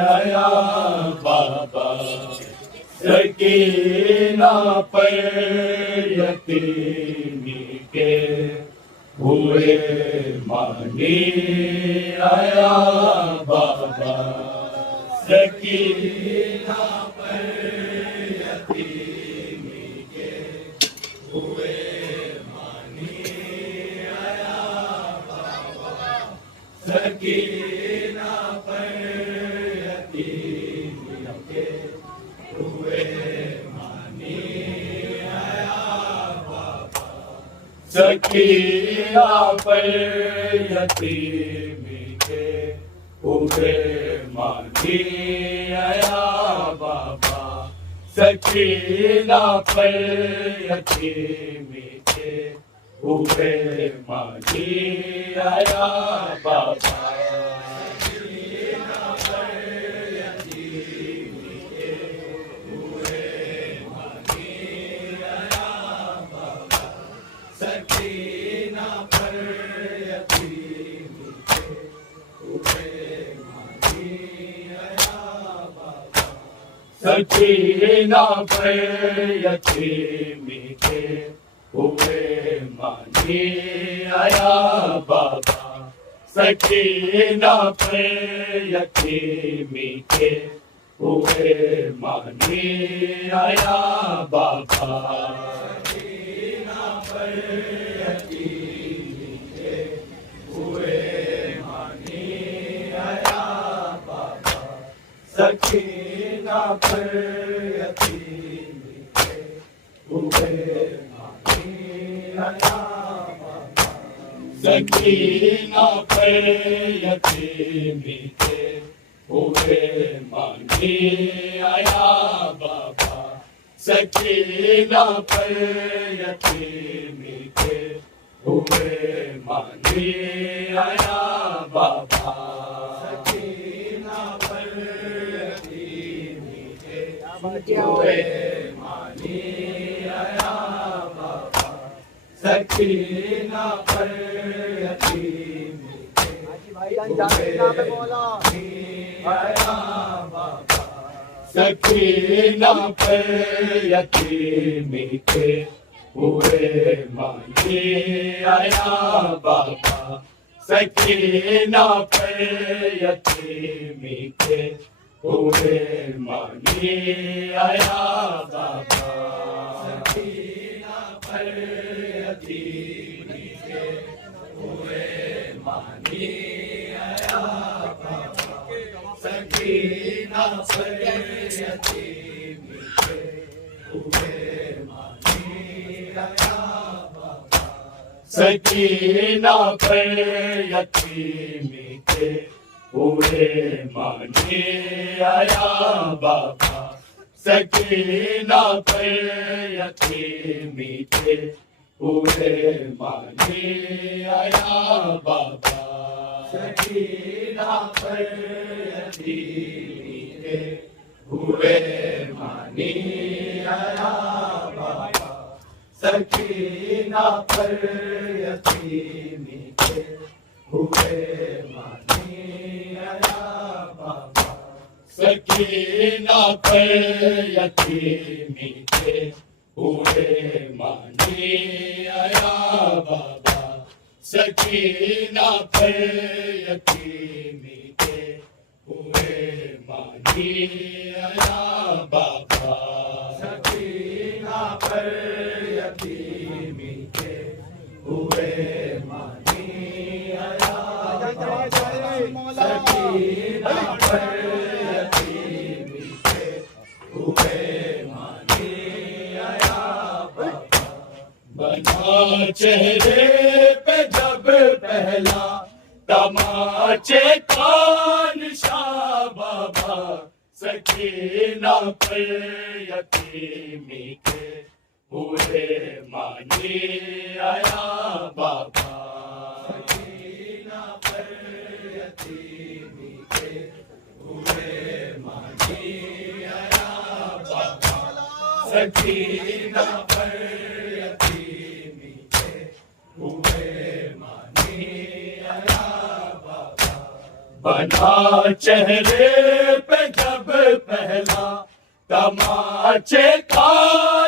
آیا بابا سکینہ پر یتیمی کے ہوئے مانی آیا بابا سکینہ پر یتیمی کے ہوئے مانی آیا بابا سکینہ پر یتیمی کے ہوئے مانی آیا بابا سکینہ پر یتیمی کے ہوئے مانی آیا بابا سکینہ پر یتیمی کے ہوئے مانی آیا بابا سکینہ پر یتیمی کے ہوئے مانی آیا بابا سکینہ پر یتیمی کے ہوئے مانی آیا بابا سکینہ پر یتیمی کے ہوئے مانی آیا بابا سکینہ پر یتیمی کے ہوئے مانی آیا بابا سکینہ پر یتیمی کے ہوئے مانی آیا بابا سکینہ پر یتیمی کے ہوئے سکینہ پر یتیمی کے ہوئے مانی آیا بابا سکینہ پر یتیمی کے ہوئے مانی آیا بابا سکینہ پر یتیمی کے ہوئے مانی آیا بابا سکینہ پر یتیمی کے ہوئے مانی آیا بابا سکینہ پر یتیمی کے ہوئے مانی آیا بابا سکینہ پر یتیمی کے ہوئے مانی آیا بابا سکینہ پر یتیمی کے ہوئے مانی آیا بابا سکینہ پر یتیمی کے ہوئے مانی آیا بابا سکینہ پر یتیمی کے ہوئے مانی آیا بابا سکینہ پر یتیمی تھے ہوئے مانی آیا بابا سکینہ پر یتیمی تھے ہوئے مانی آیا بابا سکینہ پر یتیمی تھے ہوئے مانی آیا بابا سکینہ پر یتیمی تھے ہوئے مانی آیا بابا سکینہ پر یتیمی تھے ہوئے مانی آیا بابا سکینہ پر یتیمی تھے ہوئے مانی آیا بابا سکینہ پر یتیمی تھے ہوئے مانی آیا بابا بنا چہرے پہ جب پہلا تماچے کا نشاں بابا سکینہ پر یتیمی تھے ہوئے مانی آیا بابا سکینہ پر یتیمی تھے ہوئے مانی آیا بابا سکینہ پر یتیمی تھے ہوئے مانی آیا بابا بنا چہرے پہ جب پہلا تماچے کا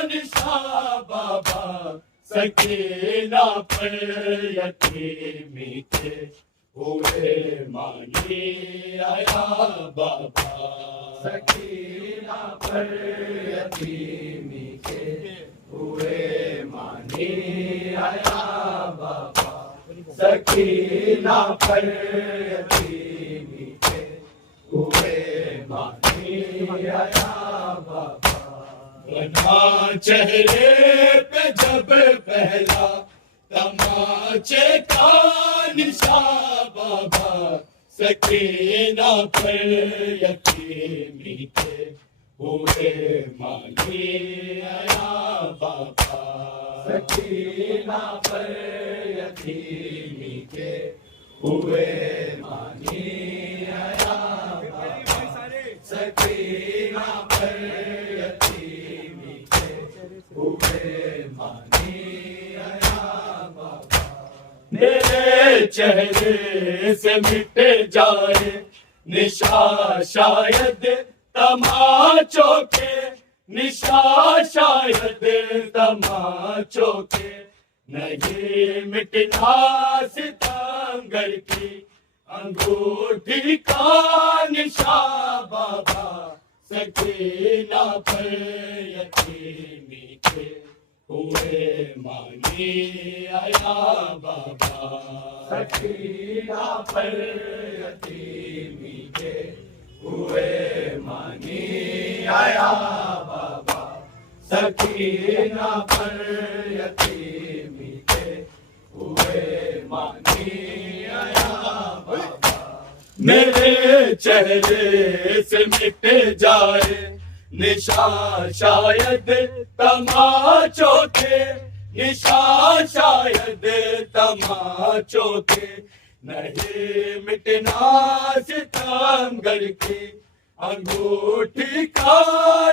نشاں بابا سکینہ پر یتیمی تھے ہوئے مانی آیا بابا سکینہ پر یتیمی تھے ہوئے مانی آیا بابا سکینہ پر یتیمی تھے ہوئے مانی آیا بابا بنا چہرے پہ جب پہلا تماچے کا نشاں بابا سکینہ پر یتیمی تھے ہوئے مانی آیا بابا سکینہ پر یتیمی تھے ہوئے مانی آیا بابا سکینہ پر یتیمی تھے ہوئے مانی آیا بابا میرے چہرے سے مٹ جائے نشاں شاید تماچوں کے نشاں شاید تماچوں کے نہیں مٹنا ستمگر کی انگوٹھی کا نشاں بابا سکینہ پر یتیمی تھے ہوئے مانی آیا بابا سکینہ پر یتیمی تھے ہوئے مانی آیا بابا سکینہ پر یتیمی تھے ہوئے مانی آیا بابا میرے چہرے سے مٹ جائے نشاں شاید تماچوں کے نشاں شاید تماچوں کے نہیں مٹنا ستمگر کی انگوٹھی کا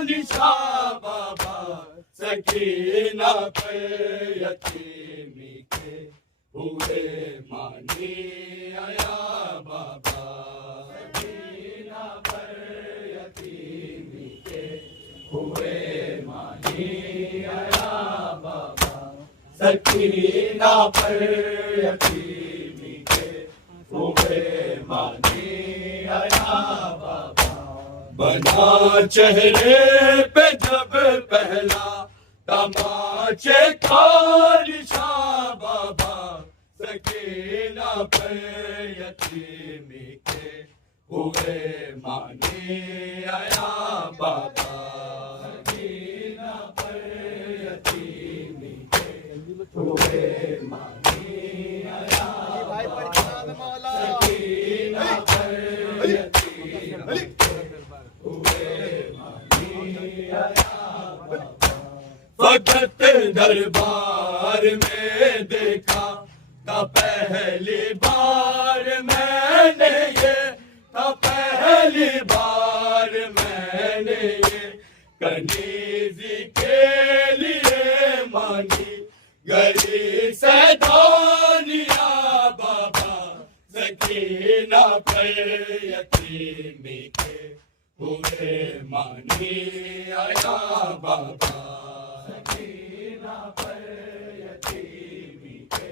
نشاں بابا سکینہ پر یتیمی تھے ہوئے مانی آیا بابا سکینہ پر یتیمی تھے ہوئے مانی آیا بابا سکینہ پر یتیمی تھے ہوئے مانی آیا بابا بنا چہرے پہ جب پہلا تماچے کا نشاں بابا سکینہ پر یتیمی تھے ہوئے مانی آیا بابا سکینہ پر یتیمی تھے ہوئے مانی آیا بابا سکینہ پر فقط دربار میں دیکھا تھا پہلی بار میں نے یہ، تھا پہلی بار میں نے یہ کنیزی کے لیے مانگی گئی سیدانیہ بابا سکینہ پر یتیمی کے ہوئے مانی آیا بابا سکینہ پر یتیمی کے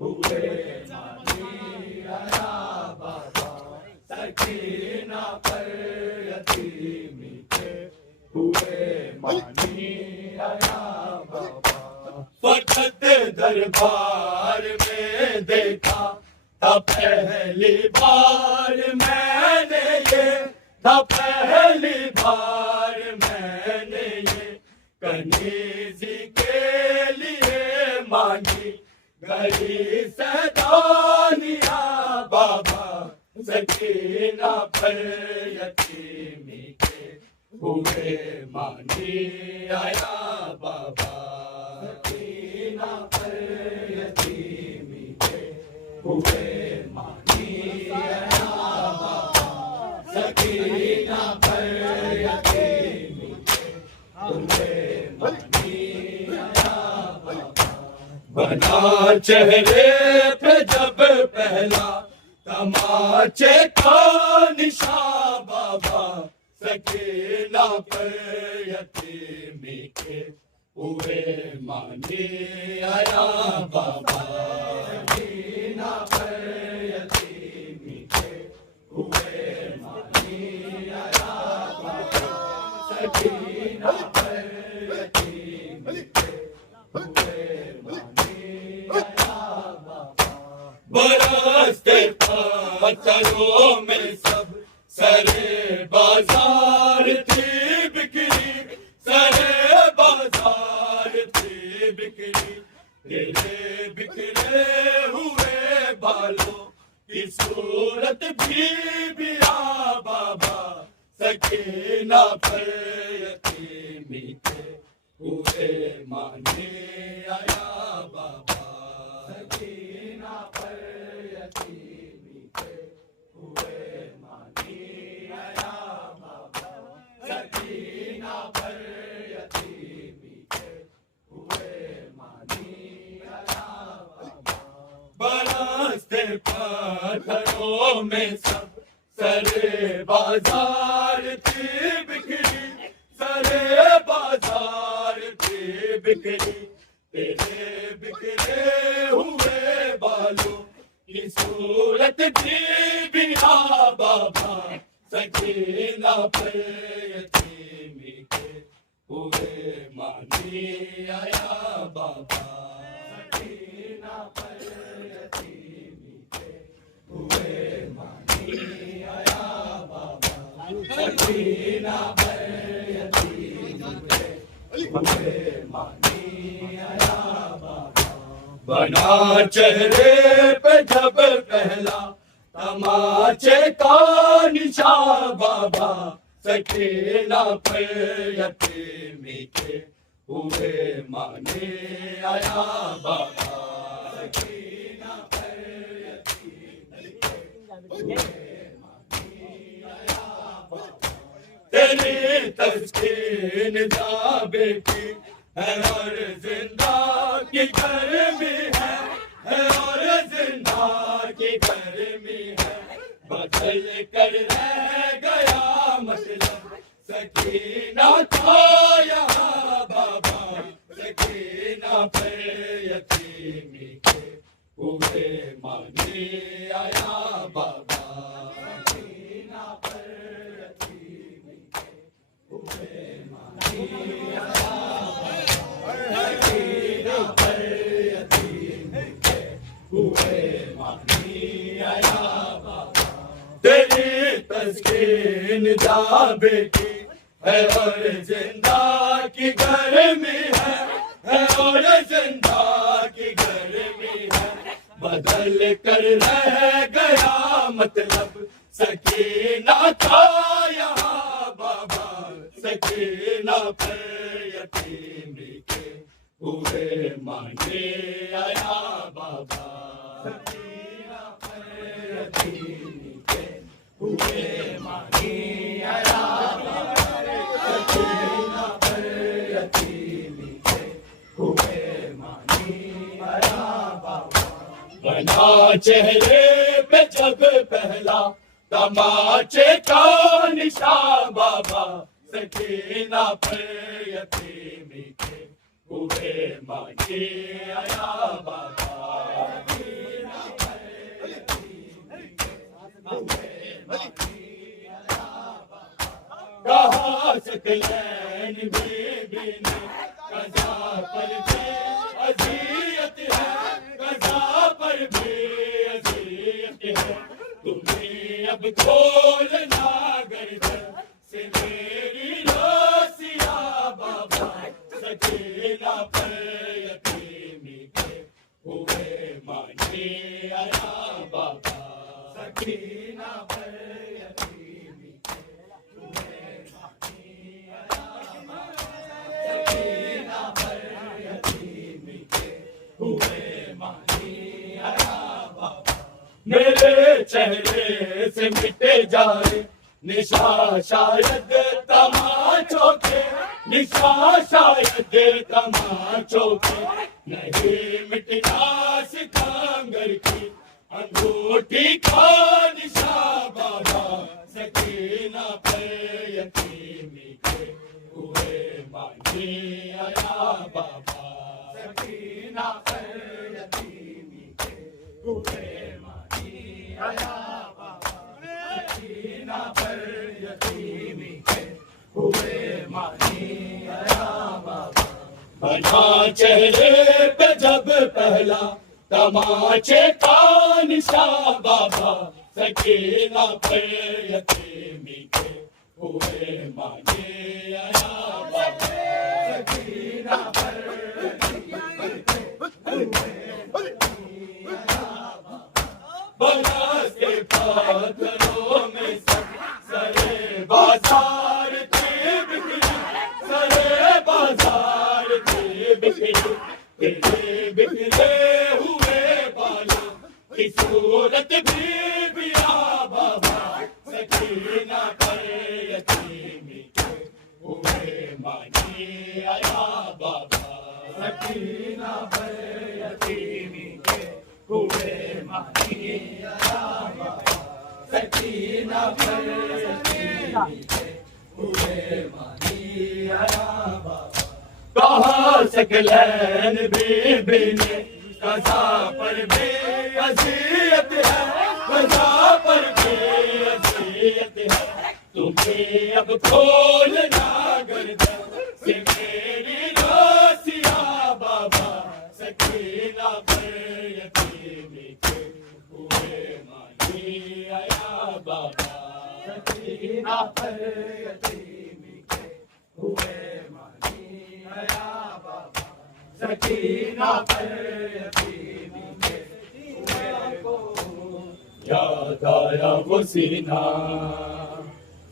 ہوئے مانی آیا بابا سکینہ پر یتیمی کے ہوئے مانی آیا بابا فقط دربار میں دیکھا تھا پہلی بار میں نے یہ، تھا پہلی بار میں نے یہ کنیزی کے لیے مانگی گئی سیدانیہ بابا سکینہ پر یتیمی کے ہوئے مانی آیا بابا سکینہ پر یتیمی کے ہوئے مانی آیا بابا سکینہ پر یتیمی کے ہوئے مانی آیا بابا بنا چہرے پہ جب پہلا تماچے کا نشان بابا سکینہ پر یتیمی کے ہوئے مانی آیا بابا سکینہ پر یتیمی کے ہوئے مانی آیا بابا سکینہ پر یتیمی کے ہوئے مانی آیا بابا برستے پتھروں میں سب سرے بازار تھی بکری، سرے بازار تھی بکری، تیرے بکھرے ہوئے بالوں کی صورت بھی بیا بابا سکینہ پر یتیمی کے ہوئے مانی آیا بابا سکینہ پر یتیمی کے ہوئے مانی آیا بابا سکینہ پر یتیمی کے ہوئے مانی آیا بابا برستے پتھروں میں سب سرے بازار تھی بکھری، سرے بازار تھی بکھری، تیرے بکھرے ہوئے بالوں کی صورت تھی بیا بابا سکینہ پر یتیمی کے ہوئے مانی آیا بابا سکینہ پر یتیمی کے ہوئے مانی آیا بابا سکینہ پر یتیمی کے ہوئے مانی آیا بابا بنا چہرے پہ جب پہلا تماچے کا نشان بابا سکینہ پر یتیمی کے ہوئے مانی آیا بابا سکینہ پر یتیمی کے ہوئے مانی آیا بابا تیری تسکین جا بیٹی ہے اور زندہ کی گرمی ہے اور زندہ کی گرمی ہے بدل کر رہ گیا مطلب سکینہ تھا یہاں بابا سکینہ پر یتیمی کے ہوئے مانی آیا بابا سکینہ پر یتیمی کے ہوئے مانی آیا سکینہ پر یتیمی کے ہوئے مانی آیا بابا تیری تسکین جا بیٹی ہے اور زندہ کی گرمی ہے اور زندہ کی گرمی ہے بدل کر رہ گیا مطلب سکینہ تھا یہاں بابا، سکینہ پر یتیمی کے ہوئے مانے آیا بابا، سکینہ پر یتیمی کے ہوئے مانے آیا بابا، سکینہ پر یتیمی کے ہوئے مانے آیا بابا، بنا چہرے پہ جب پہلا تماچے کا نشان بابا، سکینہ پر یتیمی کے ہوئے مانے آیا بابا، سکینہ پر یتیمی کے ہوئے مانے آیا بابا، کہا ثقلین بی بی نے قضا پر بھی اذیت ہے، قضا پر بھی اذیت ہے، تمہیں اب کھولنا گردن سے میری راسیہ بابا، سکینہ پر یتیمی کے ہوئے مانے آیا بابا، سکینہ پر یتیمی کے ہوئے مانے آیا بابا، سکینہ پر یتیمی کے ہوئے مانے آیا بابا، میرے چہرے سے مٹے جائے نشان شاید تماچوں کے، نشان شاید تماچوں کے، نہیں مٹنا ستمگر کی انگوٹھی کا نشان بابا، سکینہ پر یتیمی کے ہوئے مانے آیا بابا، سکینہ پر یتیمی کے ہوئے مانے آیا بابا، سکینہ پر یتیمی کے ہوئے مانے آیا بابا، بنا چہرے پہ جب پہلا تماچے کا نشان بابا، سکینہ پر یتیمی کے ہوئے مانے آیا بابا، سکینہ پر یتیمی کے ہوئے مانے آیا بابا، برس کے پاتھروں میں سرے بازار تھے بکھرے، سرے بازار تھے بکھرے، تیرے بکھرے ہوئے بالوں کی صورت بھی بیا بابا، سکینہ پر یتیمی کے ہوئے مانے آیا بابا، سکینہ پر یتیمی کے ہوئے مانے آیا بابا، سکینہ پر یتیمی کے ہوئے مانے آیا بابا، کہا ثقلین بی بی نے قضا پر بھی اذیت ہے، قضا پر بھی اذیت ہے، تمہیں اب کھولنا گردن سے میری راسیہ بابا، سکینہ پر یتیمی کے ہوئے مانے آیا بابا، سکینہ پر یتیمی کے ہوئے مانے آیا بابا، سکینہ پر یتیمی کے ہوئے یاد آیا وہ سینہ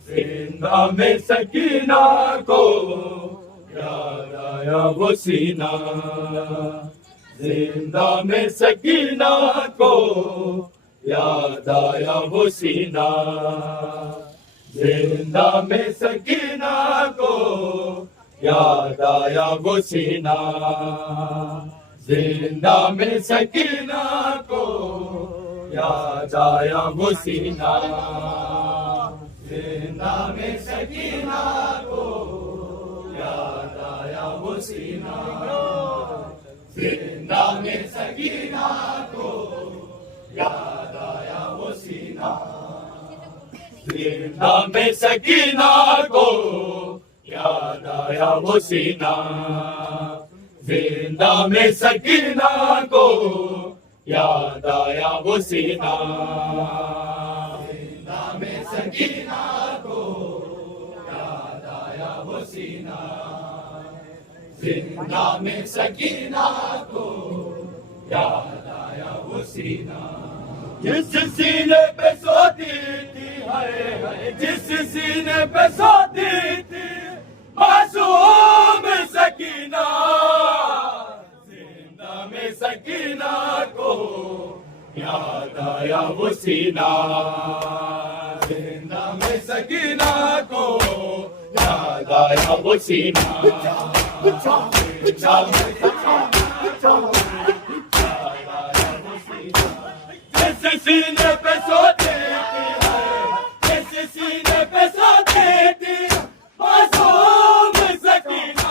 زندہ میں سکینہ کو، یاد آیا وہ سینہ زندہ میں سکینہ کو، یاد آیا وہ سینہ زندہ میں سکینہ کو، یاد آیا وہ سینہ زندہ میں سکینہ کو، یاد آیا وہ سینہ زندہ میں سکینہ کو، یاد آیا وہ سینہ زندہ میں سکینہ کو، یاد آیا وہ سینہ زندہ میں سکینہ کو، یاد آیا وہ سینہ زندہ میں سکینہ کو، یاد آیا وہ سینہ زندہ میں سکینہ کو، یاد آیا وہ سینہ زندہ میں سکینہ کو، یاد آیا وہ سینہ جس سینے پہ سوتی تھی جس سینے پہ سوتی تھی معصوم سکینہ، زندہ میں سکینہ کو یاد آیا وہ سینہ، زندہ میں سکینہ کو یاد آیا وہ سینہ، جس سینے پہ سوتی تھی، جس سینے پہ سوتی تھی معصوم سکینہ،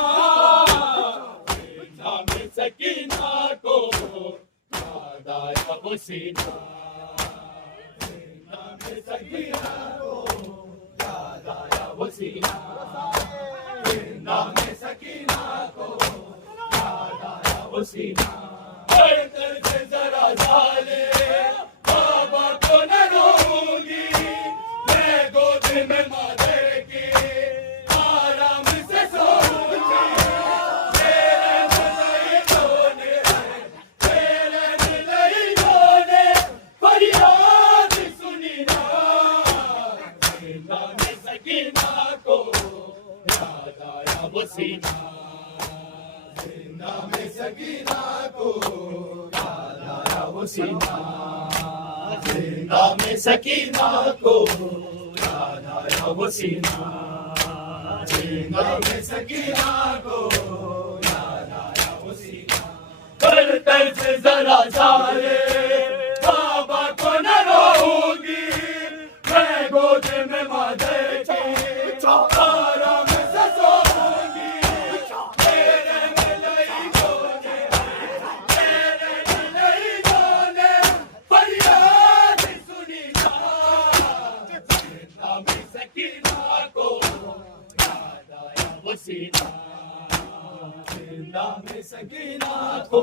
زندہ میں سکینہ کو یاد آیا وہ سینہ، زندہ میں سکینہ کو یاد آیا وہ سینہ، زندہ میں سکینہ کو یاد آیا وہ سینہ، بڑھتر سے ذرا ڈالے بابا کو نہ روں گی، میں گود میں مادر کی آرام سے سوں گی، تیرے دلائیوں نے فریاد سنی نا، زندہ میں سکینہ کو یاد آیا وہ سینہ، زندہ میں سکینہ کو یاد آیا وہ سینہ، زندہ میں سکینہ کو یاد آیا وہ سینہ، زندہ میں سکینہ کو یاد آیا وہ سینہ، بڑھتر سے ذرا جائے بابا کو نہ رہوں گی، میں گود میں مادر کی آرام سے سوں گی، تیرے دلائیوں نے فریاد سنی نا، زندہ میں سکینہ کو یاد آیا وہ سینہ، زندہ میں سکینہ کو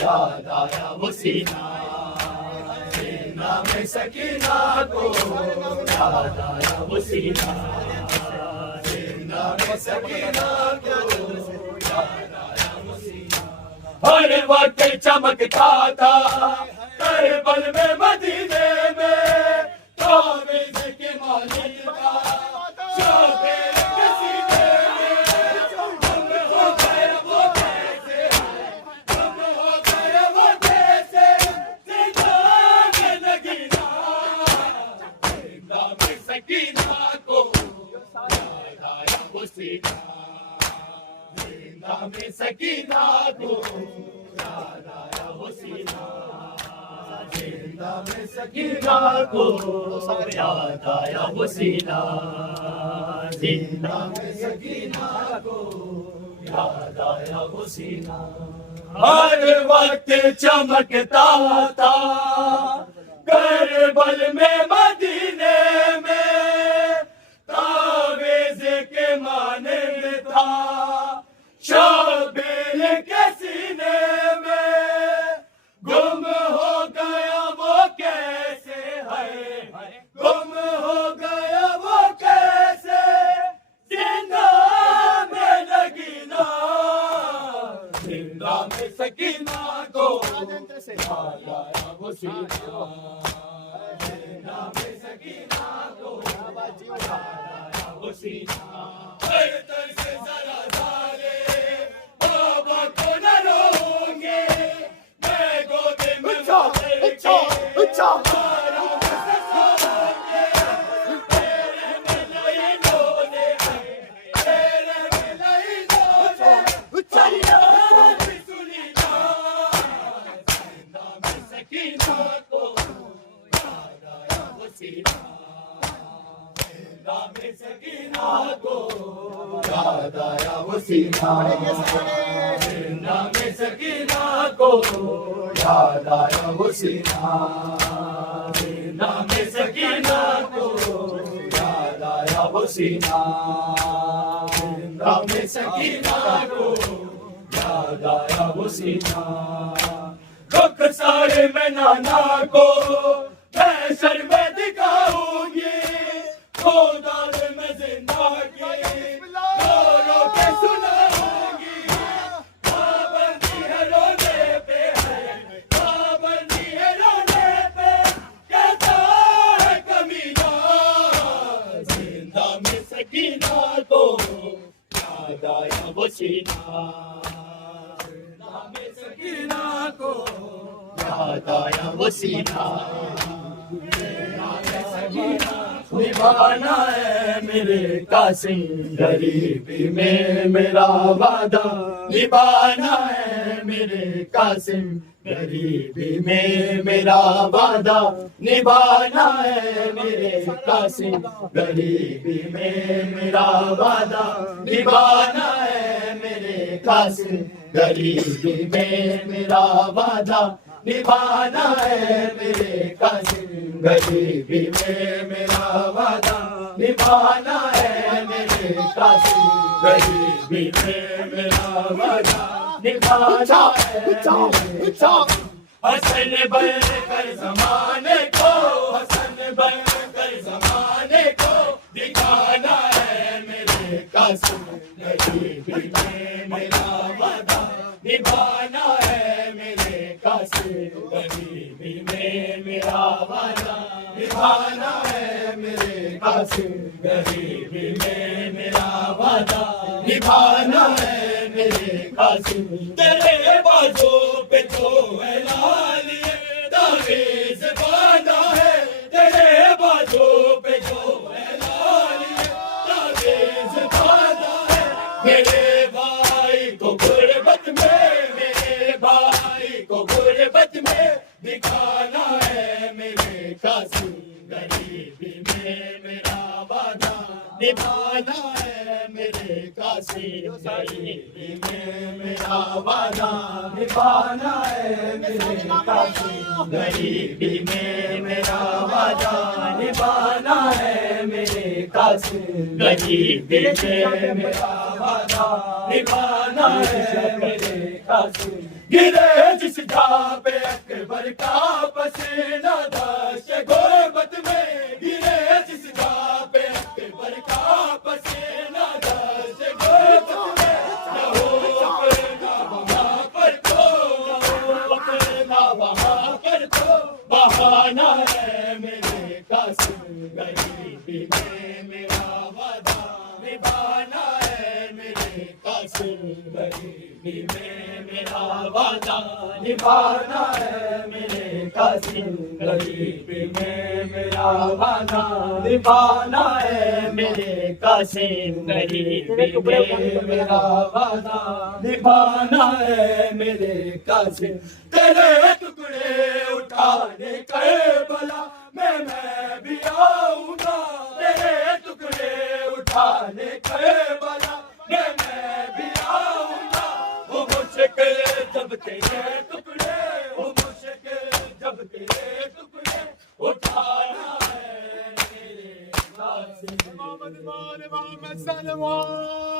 یاد آیا وہ سینہ، زندہ میں سکینہ کو یاد آیا وہ سینہ، زندہ میں سکینہ کو یاد آیا وہ سینہ، ہر وقت چمکتا تھا کربل میں مدینے میں، تعویذ کے مالک کا شبیر کے سینے میں، تم ہو گئے وہ کیسے، تم ہو گئے وہ کیسے، زندہ میں نگینہ، زندہ میں سکینہ کو یاد آیا وہ سینہ، زندہ میں سکینہ کو یاد آیا وہ سینہ، زندہ میں سکینہ کو یاد آیا وہ سینہ، زندہ میں سکینہ کو یاد آیا وہ سینہ، ہر وقت چمکتا تھا کربل میں مدینے میں، تعویذ کے مانند تھا شبیر کے سینے میں، گم ہو گیا وہ کیسے ہے، گم ہو گیا وہ کیسے، زندہ میں نگینہ، زندہ میں سکینہ کو یاد آیا وہ سینہ، زندہ میں سکینہ کو یاد آیا وہ سینہ، بڑھتر سے ذرا ڈالے بابا کو نہ روں گے، میں گود میں مادر کی آرام سے سوں گے، تیرے دلائیوں نے فریاد سنی نا، زندہ میں سکینہ کو یاد آیا وہ سینہ، زندہ میں سکینہ کو یاد آیا وہ سینہ، زندہ میں سکینہ کو یاد آیا وہ سینہ، زندہ میں سکینہ کو یاد آیا وہ سینہ، زندہ میں سکینہ کو یاد آیا وہ سینہ، رخ سارے میں نانا کو میں سر میں دکھاؤں گی، خودار میں زندہ کی رو رو کے سناؤں گی، پابندی ہے رونے پہ ہے، پابندی ہے رونے پہ، کہتا ہے کمینہ، سکینہ کو یاد آیا وہ سینہ نام سکینہ کو یاد آیا وہ سینہ نبھانا ہے میرے قاسم غریبی میں میرا وعدہ نبھانا ہے میرے قاسم غریبی میں میرا وعدہ نبھانا ہے میرے قاسم غریبی میں میرا وعدہ نبھانا ہے میرے قاسم غریبی میں میرا وعدہ نبھانا ہے میرے قاسم غریبی میں میرا وعدہ نبھانا ہے میرے قاسم غریبی میں میرا وعدہ نبھانا ہے حسن بن کر زمانے کو حسن بن کر زمانے کو دکھانا ہے میرے قاسم غریبی میں میرا وعدہ نبھانا ہے میرے قاسم غریبی میں میرا وعدہ نبھانا ہے میرے قاسم غریبی میں میرا وعدہ نبھانا ہے میرے قاسم تیرے بازو پہ تو اعلان تعویذ باندھا ہے تیرے بازو پہ جو اعلان تعویذ باندھا ہے میرے بھائی کو غربت میں میرے بھائی کو غربت میں دکھانا ہے میرے قاسم غریبی میں میرا وعدہ نبھانا ہے میرے قاسم غریبی میں میرا وعدہ نبھانا ہے میرے قاسم غریبی میں میرا وعدہ نبھانا ہے میرے قاسم غریبی میں میرا وعدہ نبھانا ہے میرے قاسم گرے جس جا پہ اکبر کا پسینہ داشت غربت میں گرے جس جا پہ اکبر کا پسینہ داشت غربت میں نہ ہو اپنا وہاں پر تو نہ ہو اپنا وہاں پر تو بہانا ہے میرے قاسم غریبی میں میرا وعدہ نبھانا ہے میرے قاسم غریبی میں میرا وعدہ نبھانا ہے میرے قاسم غریبی میں میرا وعدہ نبھانا ہے میرے قاسم غریبی میں میرا وعدہ نبھانا ہے میرے قاسم تیرے ٹکڑے اٹھانے کربلا میں بھی آؤں گا تیرے ٹکڑے اٹھانے کربلا میں بھی آؤں گا وہ مشکل جب تیرے ٹکڑے وہ مشکل جب تیرے ٹکڑے اٹھانا ہے میرے قاسم محمد صلی اللہ